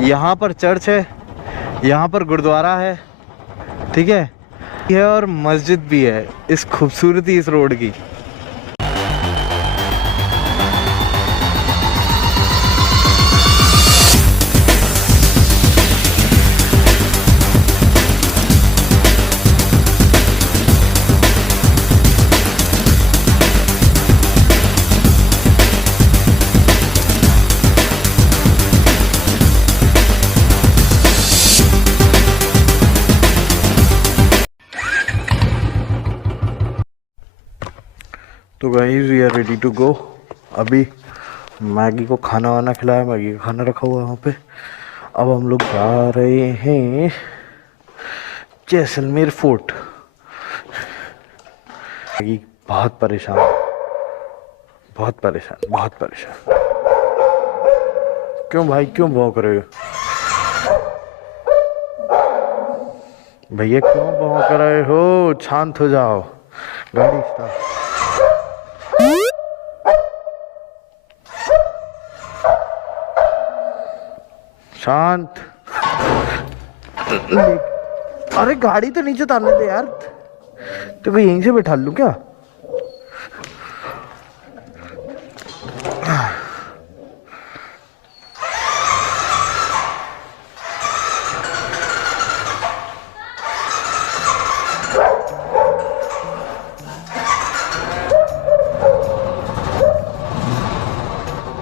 यहाँ पर चर्च है, यहाँ पर गुरुद्वारा है, ठीक है, और मस्जिद भी है। इस खूबसूरती इस रोड की। तो guys we are ready to go. अभी मैगी को खाना वाना खिलाया, मैगी का खाना रखा हुआ है वहाँ पे। अब हम लोग जा रहे हैं जैसलमेर फोर्ट। मैगी बहुत परेशान, बहुत परेशान, बहुत परेशान। क्यों भाई, क्यों भौंक रहे हो भैया, क्यों भौंक रहे हो? शांत हो जाओ। गाड़ी स्टार्ट। शांत। अरे गाड़ी तो नीचे उतारने दे यार। तो कोई यहीं से बैठा लूं क्या?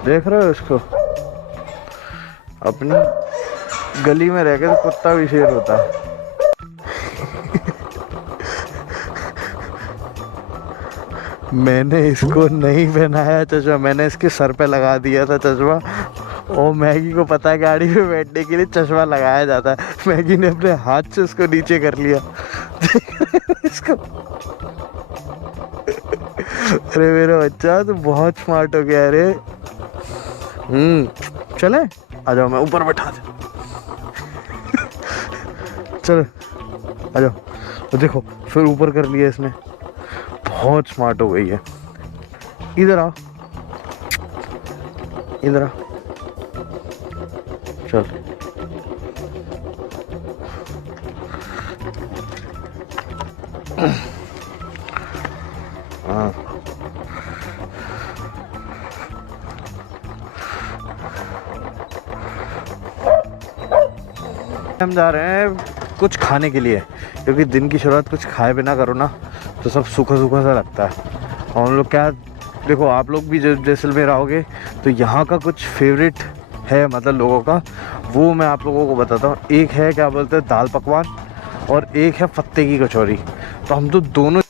देख रहे हो इसको? अपनी गली में रह के तो कुत्ता भी शेर होता है। मैंने इसको नहीं पहनाया चश्मा, मैंने इसके सर पे लगा दिया था चश्मा। और मैगी को पता है गाड़ी में बैठने के लिए चश्मा लगाया जाता है। मैगी ने अपने हाथ से उसको नीचे कर लिया। इसको अरे मेरा बच्चा तो बहुत स्मार्ट हो गया। अरे चले आ जाओ, मैं ऊपर बैठा दे। चलो आ जाओ। तो देखो फिर ऊपर कर लिया इसने, बहुत स्मार्ट हो गई है। इधर आओ, इधर आओ, चल। हाँ हम जा रहे हैं कुछ खाने के लिए, क्योंकि दिन की शुरुआत कुछ खाए बिना करो ना तो सब सूखा सूखा सा लगता है। और हम लोग क्या, देखो आप लोग भी जैसलमेर आओगे तो यहाँ का कुछ फेवरेट है, मतलब लोगों का, वो मैं आप लोगों को बताता हूँ। एक है क्या बोलते हैं दाल पकवान, और एक है फत्ते की कचौरी। तो हम तो दोनों,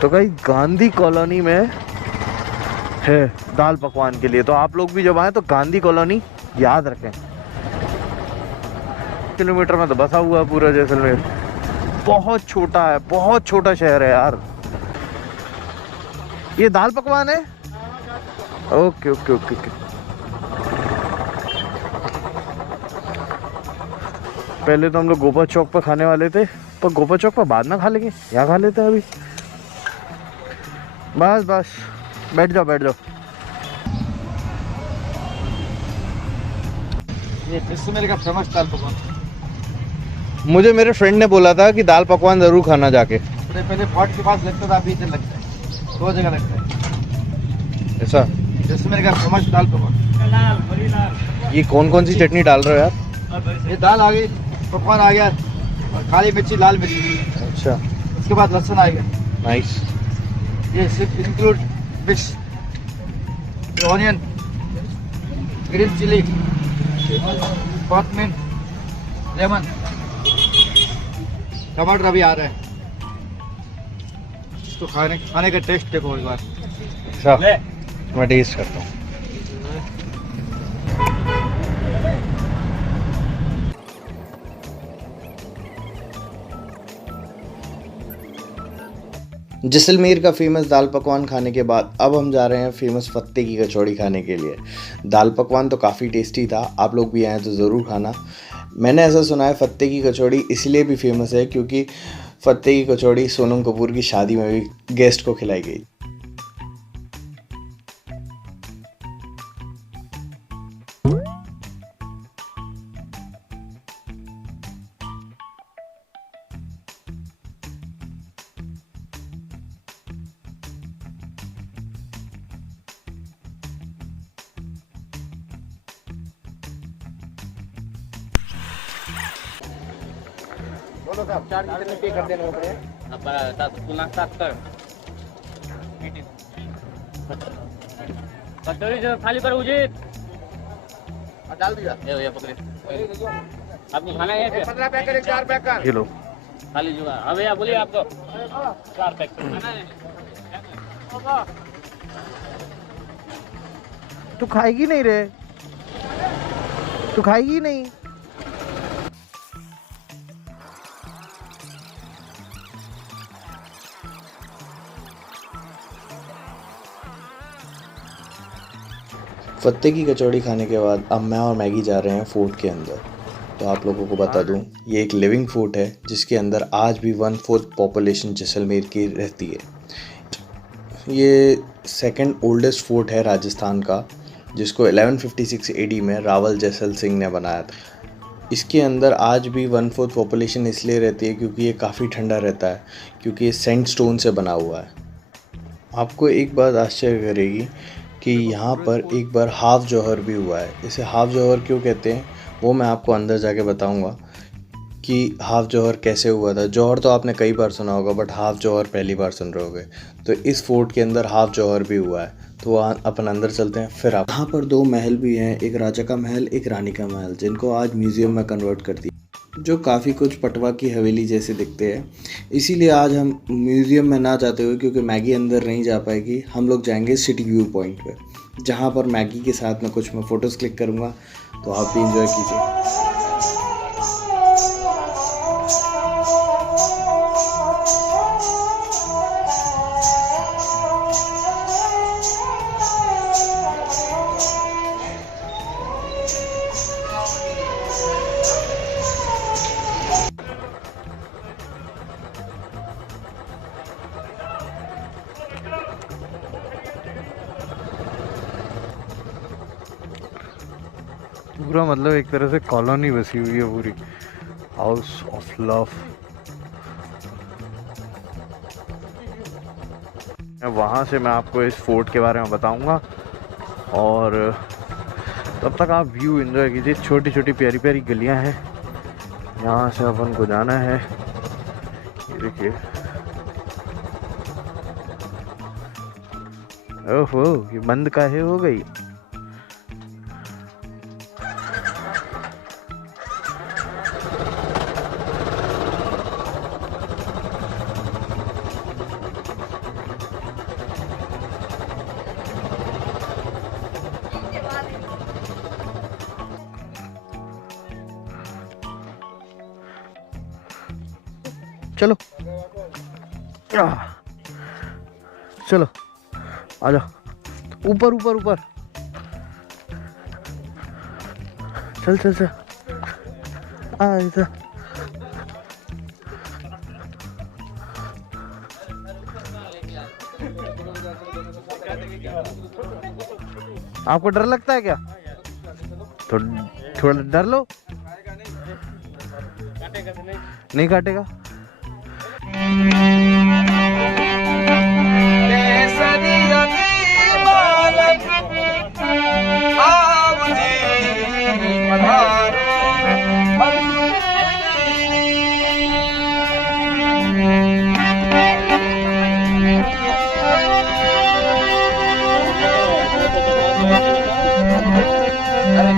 तो कहीं गांधी कॉलोनी में है दाल पकवान के लिए। तो आप लोग भी जब आए तो गांधी कॉलोनी याद रखें। किलोमीटर में तो बसा हुआ है पूरा जैसलमेर। बहुत छोटा है, बहुत छोटा शहर है यार। ये दाल पकवान है। Okay okay okay okay. पहले तो हम लोग गोपा चौक पर खाने वाले थे, पर गोपा चौक पर बाद में खा लेंगे, यहाँ खा लेते हैं अभी। बस बस बैठ जाओ, बैठ जाओ। ये जैसलमेर का फेमस दाल पकवान। मुझे मेरे फ्रेंड ने बोला था कि दाल पकवान जरूर खाना जाके। पहले फोर्ट के पास लगता था, अभी इधर लगता है, दो जगह लगता है। ऐसा? जैसलमेर का फेमस दाल पकवान। ये कौन कौन सी चटनी डाल रहे हो यार? ये दाल आ गई, पकवान आ गया, काली मिर्ची, लाल मिर्ची। अच्छा, उसके बाद लहसुन आएगा। नाइस। ये सिर्फ include fish, onion, green chili, कॉटमिन, लेमन, टमाटर अभी आ रहा है। इसको खाने का टेस्ट देखो एक बार। अच्छा, मैं टेस्ट करता हूँ। जैसलमेर का फेमस दाल पकवान खाने के बाद अब हम जा रहे हैं फेमस फत्ते की कचौड़ी खाने के लिए। दाल पकवान तो काफ़ी टेस्टी था, आप लोग भी आए तो ज़रूर खाना। मैंने ऐसा सुना है फत्ते की कचौड़ी इसलिए भी फेमस है क्योंकि फत्ते की कचौड़ी सोनम कपूर की शादी में भी गेस्ट को खिलाई गई। बोलो साहब, चार्ज कितने पे कर देना पड़ेगा? अब 7 कचौरी जो खाली करो उजित डाल दिया। ये पकड़े आपको खाना है क्या? 15 पैक कर, 4 पैक कर। ये लो। खाली जुगा। अब भैया बोलिए आपको 4 पैक खाना है। तू खाएगी नहीं रे, तू खाएगी नहीं। फत्ते की कचौड़ी खाने के बाद अब मैं और मैगी जा रहे हैं फोर्ट के अंदर। तो आप लोगों को बता दूं, ये एक लिविंग फोर्ट है जिसके अंदर आज भी 1/4 पॉपुलेशन जैसलमेर की रहती है। ये सेकंड ओल्डेस्ट फोर्ट है राजस्थान का, जिसको 1156 AD में रावल जैसल सिंह ने बनाया था। इसके अंदर आज भी 1/4 पॉपुलेशन इसलिए रहती है क्योंकि ये काफ़ी ठंडा रहता है, क्योंकि ये सैंडस्टोन से बना हुआ है। आपको एक बात आश्चर्य करेगी कि यहाँ पर एक बार हाफ जौहर भी हुआ है। इसे हाफ जौहर क्यों कहते हैं वो मैं आपको अंदर जाके बताऊँगा कि हाफ जौहर कैसे हुआ था। जौहर तो आपने कई बार सुना होगा, बट हाफ जौहर पहली बार सुन रहे होगे। तो इस फोर्ट के अंदर हाफ जौहर भी हुआ है, तो वहाँ अपन अंदर चलते हैं। फिर आप यहाँ पर 2 महल भी हैं, एक राजा का महल, एक रानी का महल, जिनको आज म्यूज़ियम में कन्वर्ट कर दिया, जो काफ़ी कुछ पटवा की हवेली जैसे दिखते हैं। इसीलिए आज हम म्यूज़ियम में ना जाते हुए, क्योंकि मैगी अंदर नहीं जा पाएगी, हम लोग जाएंगे सिटी व्यू पॉइंट पे, जहाँ पर मैगी के साथ में कुछ मैं फ़ोटोज़ क्लिक करूँगा। तो आप भी इंजॉय कीजिए। पूरा मतलब एक तरह से कॉलोनी बसी हुई है पूरी, हाउस ऑफ लव। वहाँ से मैं आपको इस फोर्ट के बारे में बताऊंगा, और तब तक आप व्यू एंजॉय कीजिए। छोटी छोटी प्यारी प्यारी गलियाँ हैं, यहाँ से अपन को जाना है। ये देखिए, ओहो ये बंद काहे हो गई। चलो चलो आ जाओ, ऊपर ऊपर ऊपर, चल चल चल आ इधर। आपको डर लगता है क्या? तो थोड़ा डर लो, नहीं काटेगा।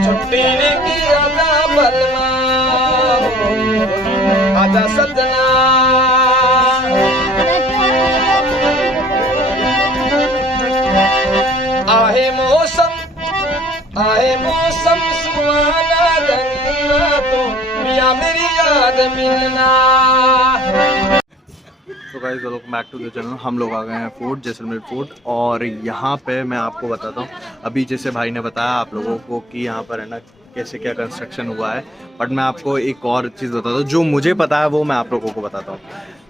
छुट्टी ने किया था बलमा, आजा सजना। आए मौसम सुहाना, रंगीला तो मिया मेरी याद मिलना। तो guys welcome back to the channel. हम लोग आ गए हैं फोर्ट, जैसलमेर फोर्ट, और यहाँ पे मैं आपको बताता हूँ, अभी जैसे भाई ने बताया आप लोगों को कि यहाँ पर है ना कैसे क्या कंस्ट्रक्शन हुआ है, बट मैं आपको एक और चीज़ बताता हूँ जो मुझे पता है, वो मैं आप लोगों को बताता हूँ।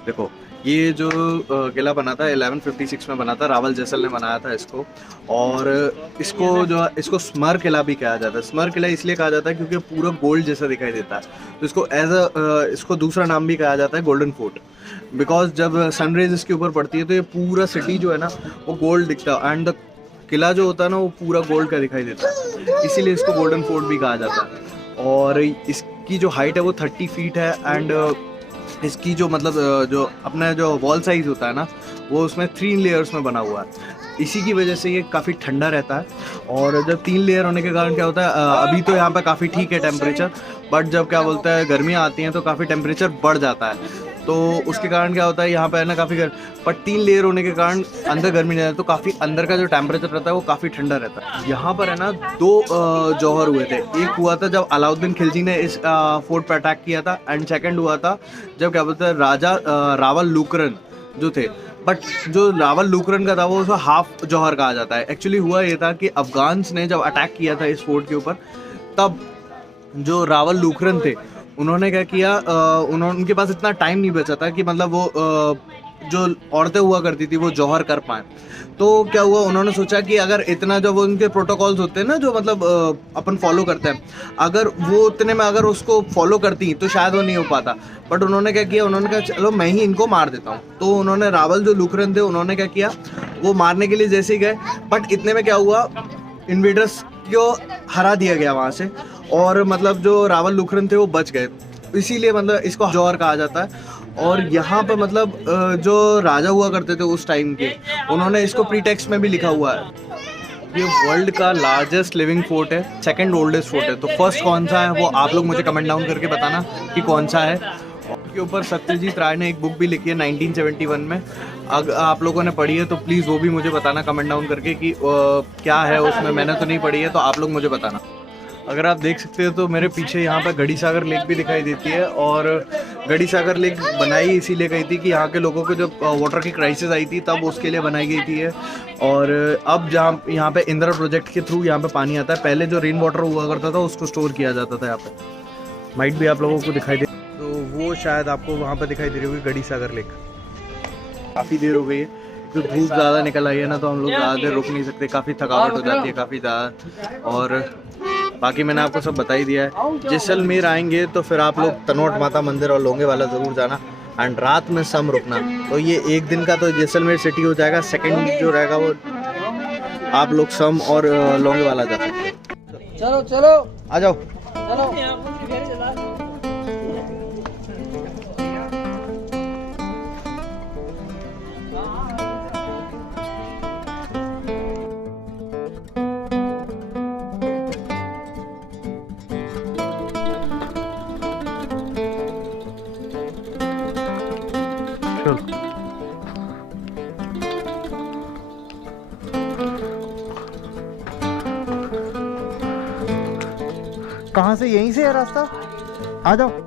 देखो, ये जो किला बना था 1156 में बना था, रावल जैसल ने बनाया था इसको, और इसको स्मर किला भी कहा जाता है। स्मर किला इसलिए कहा जाता है क्योंकि पूरा गोल्ड जैसा दिखाई देता है, तो इसको इसको दूसरा नाम भी कहा जाता है गोल्डन फोर्ट, बिकॉज जब सनराइज इसके ऊपर पड़ती है तो ये पूरा सिटी जो है ना वो गोल्ड दिखता है, एंड द किला जो होता है ना वो पूरा गोल्ड का दिखाई देता है, इसीलिए इसको गोल्डन फोर्ट भी कहा जाता है। और इसकी जो हाइट है वो 30 फीट है, एंड इसकी जो मतलब जो अपना जो वॉल साइज़ होता है ना, वो उसमें 3 लेयर्स में बना हुआ है। इसी की वजह से ये काफ़ी ठंडा रहता है। और जब 3 लेयर होने के कारण क्या होता है, अभी तो यहाँ पे काफ़ी ठीक है टेम्परेचर, बट जब क्या बोलते हैं गर्मियाँ आती हैं तो काफ़ी टेम्परेचर बढ़ जाता है। तो उसके कारण क्या होता है, यहाँ पे है ना काफ़ी बट 3 लेयर होने के कारण अंदर गर्मी नहीं रहती, तो काफ़ी अंदर का जो टेम्परेचर रहता है वो काफ़ी ठंडा रहता है। यहाँ पर है ना 2 जौहर हुए थे। एक हुआ था जब अलाउद्दीन खिलजी ने इस फोर्ट पर अटैक किया था, एंड सेकंड हुआ था जब क्या बोलते हैं राजा रावल लुकरन जो थे। बट जो रावल लुकरन का था वो उसको हाफ जौहर कहा जाता है। एक्चुअली हुआ ये था कि अफगान्स ने जब अटैक किया था इस फोर्ट के ऊपर, तब जो रावल लुकरन थे उन्होंने क्या किया, उनके पास इतना टाइम नहीं बचा था कि मतलब वो जो औरतें हुआ करती थी वो जौहर कर पाएँ। तो क्या हुआ, उन्होंने सोचा कि अगर इतना जो वो उनके प्रोटोकॉल्स होते हैं ना जो मतलब अपन फॉलो करते हैं, अगर वो उतने में अगर उसको फॉलो करती तो शायद वो नहीं हो पाता। बट उन्होंने क्या किया, उन्होंने कहा चलो मैं ही इनको मार देता हूँ। तो उन्होंने रावल जो लुकरन थे उन्होंने क्या किया, वो मारने के लिए जैसे ही गए, बट इतने में क्या हुआ, इन्वेडर्स को हरा दिया गया वहाँ से, और मतलब जो रावल लुकरन थे वो बच गए। इसीलिए मतलब इसको जौहर कहा जाता है। और यहाँ पे मतलब जो राजा हुआ करते थे उस टाइम के, उन्होंने इसको प्रीटेक्स्ट में भी लिखा हुआ है। ये वर्ल्ड का लार्जेस्ट लिविंग फोर्ट है, सेकंड ओल्डेस्ट फोर्ट है। तो फर्स्ट कौन सा है वो आप लोग मुझे कमेंट डाउन करके बताना कि कौन सा है। उसके ऊपर सत्यजीत राय ने एक बुक भी लिखी है 1971 में, अगर आप लोगों ने पढ़ी है तो प्लीज़ वो भी मुझे बताना कमेंट डाउन करके कि क्या है उसमें। मैंने तो नहीं पढ़ी है, तो आप लोग मुझे बताना। अगर आप देख सकते हो तो मेरे पीछे यहाँ पर गढ़ी सागर लेक भी दिखाई देती है। और गढ़ी सागर लेक बनाई इसीलिए गई थी कि यहाँ के लोगों को जब वाटर की क्राइसिस आई थी तब उसके लिए बनाई गई थी। और अब जहाँ यहाँ पे इंदिरा प्रोजेक्ट के थ्रू यहाँ पे पानी आता है, पहले जो रेन वाटर हुआ करता था उसको स्टोर किया जाता था यहाँ पे। माइट भी आप लोगों को दिखाई दे, तो वो शायद आपको वहाँ पर दिखाई दे रही होगी गढ़ी सागर लेक। काफ़ी देर हो गई है, तो धूप ज़्यादा निकल आई है ना, तो हम लोग ज़्यादा देर रुक नहीं सकते, काफ़ी थकावट हो जाती है काफ़ी ज़्यादा। और बाकी मैंने आपको सब बता ही दिया है। जैसलमेर आएंगे तो फिर आप लोग तनोट माता मंदिर और लोंगे वाला ज़रूर जाना, एंड रात में सम रुकना। तो ये एक दिन का तो जैसलमेर सिटी हो जाएगा। सेकंड जो रहेगा वो आप लोग सम और लोंगे वाला जा सकते हैं। चलो चलो आ जाओ। चलो। कहाँ से? यहीं से है रास्ता, आ जाओ।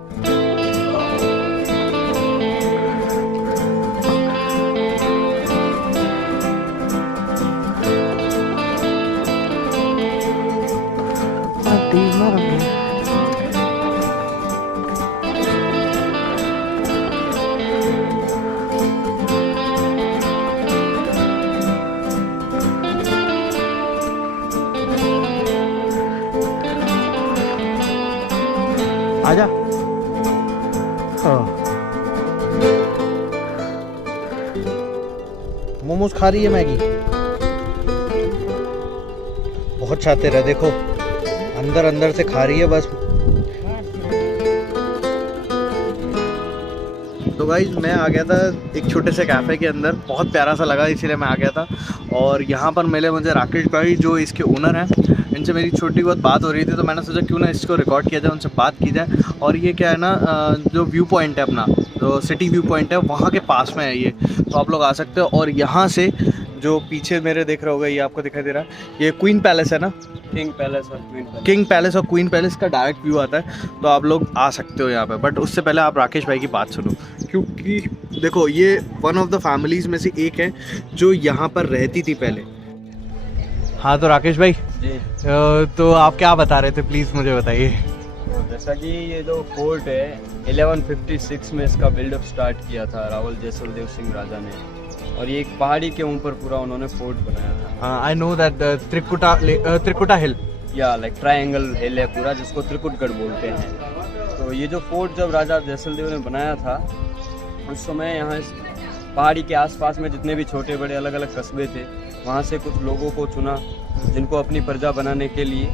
आजा। मोमोज खा रही है मैगी, बहुत शातिर है, देखो अंदर अंदर से खा रही है बस। तो गाइस मैं आ गया था एक छोटे से कैफ़े के अंदर, बहुत प्यारा सा लगा इसीलिए मैं आ गया था। और यहाँ पर मिले मुझे राकेश भाई जो इसके ओनर हैं। इनसे मेरी छोटी बहुत बात हो रही थी, तो मैंने सोचा क्यों ना इसको रिकॉर्ड किया जाए, उनसे बात की जाए। और ये क्या है ना, जो व्यू पॉइंट है अपना, जो सिटी व्यू पॉइंट है वहाँ के पास में है ये, तो आप लोग आ सकते हो। और यहाँ से जो पीछे मेरे देख रहे होगा, ये आपको दिखाई दे रहा है, ये क्वीन पैलेस है ना, किंग पैलेस और क्वीन पैलेस। किंग पैलेस और क्वीन पैलेस का डायरेक्ट व्यू आता है, तो आप लोग आ सकते हो यहाँ पे। बट उससे पहले आप राकेश भाई की बात सुनो, क्योंकि देखो ये वन ऑफ द फैमिलीज़ में से एक है जो यहाँ पर रहती थी पहले। हाँ तो राकेश भाई जी, तो आप क्या बता रहे थे, प्लीज़ मुझे बताइए। जैसा कि ये जो फोर्ट है 1156 में इसका बिल्डअप स्टार्ट किया था रावल जैसलदेव सिंह राजा ने, और ये एक पहाड़ी के ऊपर पूरा उन्होंने फोर्ट बनाया था। आई नो दैट त्रिकुटा हिल, या लाइक ट्रायंगल हिल है पूरा, जिसको त्रिकुटगढ़ बोलते हैं। तो ये जो फोर्ट जब राजा जैसलदेव ने बनाया था, उस समय यहाँ इस पहाड़ी के आसपास में जितने भी छोटे बड़े अलग अलग कस्बे थे, वहाँ से कुछ लोगों को चुना जिनको अपनी प्रजा बनाने के लिए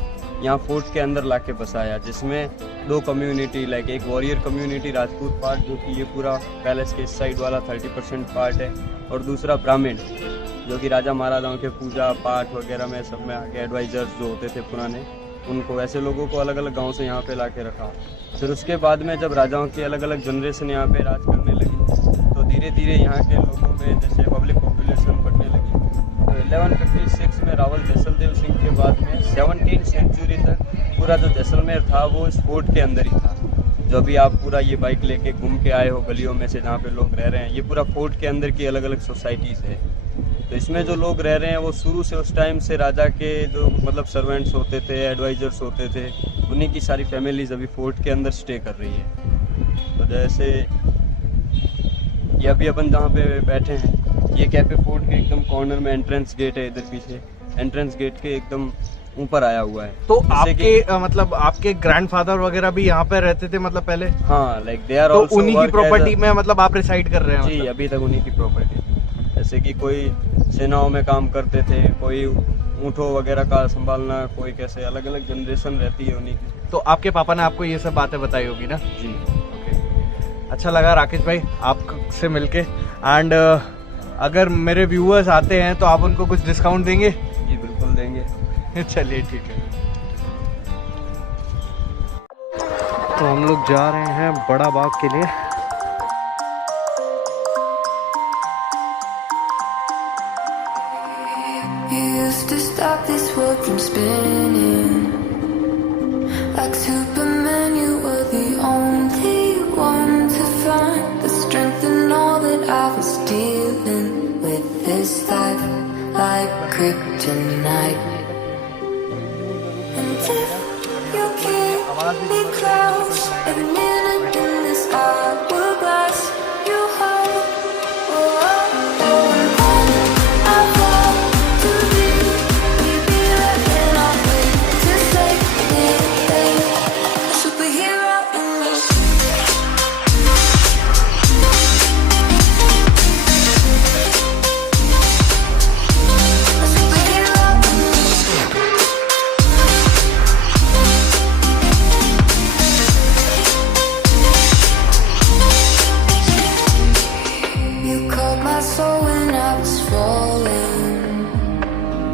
यहाँ फोर्ट के अंदर लाके बसाया, जिसमें दो कम्युनिटी लाइक एक वॉरियर कम्युनिटी राजपूत पार्ट जो कि ये पूरा पैलेस के इस साइड वाला 30% पार्ट है, और दूसरा ब्राह्मण जो कि राजा महाराजाओं के पूजा पाठ वगैरह में सब में आके एडवाइजर्स जो होते थे पुराने, उनको ऐसे लोगों को अलग अलग गांव से यहाँ पे लाके रखा। फिर उसके बाद में जब राजाओं की अलग अलग जनरेशन यहाँ पे राज करने लगी तो धीरे धीरे यहाँ के लोगों में जैसे पब्लिक पॉपुलेशन बढ़ने लगी। तो 1156 में रावल जैसलदेव सिंह के बाद में 17वीं सेंचुरी तक पूरा जो जैसलमेर था वो इस फोर्ट के अंदर ही था। जो अभी आप पूरा ये बाइक लेके घूम के आए हो गलियों में से जहाँ पे लोग रह रहे हैं, ये पूरा फोर्ट के अंदर की अलग अलग सोसाइटीज़ है। तो इसमें जो लोग रह रहे हैं वो शुरू से उस टाइम से राजा के जो मतलब सर्वेंट्स होते थे, एडवाइजर्स होते थे, उन्हीं की सारी फैमिलीज अभी फोर्ट के अंदर स्टे कर रही है। तो जैसे ये अभी अपन जहाँ पे बैठे हैं, ये कैफे फोर्ट के एकदम कॉर्नर में एंट्रेंस गेट है, इधर पीछे एंट्रेंस गेट के एकदम ऊपर आया हुआ है। तो आपके मतलब आपके ग्रैंडफादर वगैरह भी यहाँ पे रहते थे मतलब पहले? हाँ, लाइक दे आर तो आल्सो उन्हीं की प्रॉपर्टी में मतलब आप रिसाइड कर रहे हैं? जी, मतलब? अभी तक उन्हीं की प्रॉपर्टी। जैसे कि कोई सेनाओं में काम करते थे, कोई ऊँटों वगैरह का संभालना, कोई कैसे अलग अलग जनरेशन रहती है उन्हीं की। तो आपके पापा ने आपको ये सब बातें बताई होगी ना? जी। ओके, अच्छा लगा राकेश भाई आपसे मिलके। एंड अगर मेरे व्यूअर्स आते हैं तो आप उनको कुछ डिस्काउंट देंगे? जी बिल्कुल देंगे। चलिए ठीक है। तो हम लोग जा रहे हैं बड़ा बाग के लिए। Used to stop this world from spinning. Like Superman, you were the only one to find the strength in all that I was dealing with this life, like kryptonite. And if you keep me close, every minute in this hour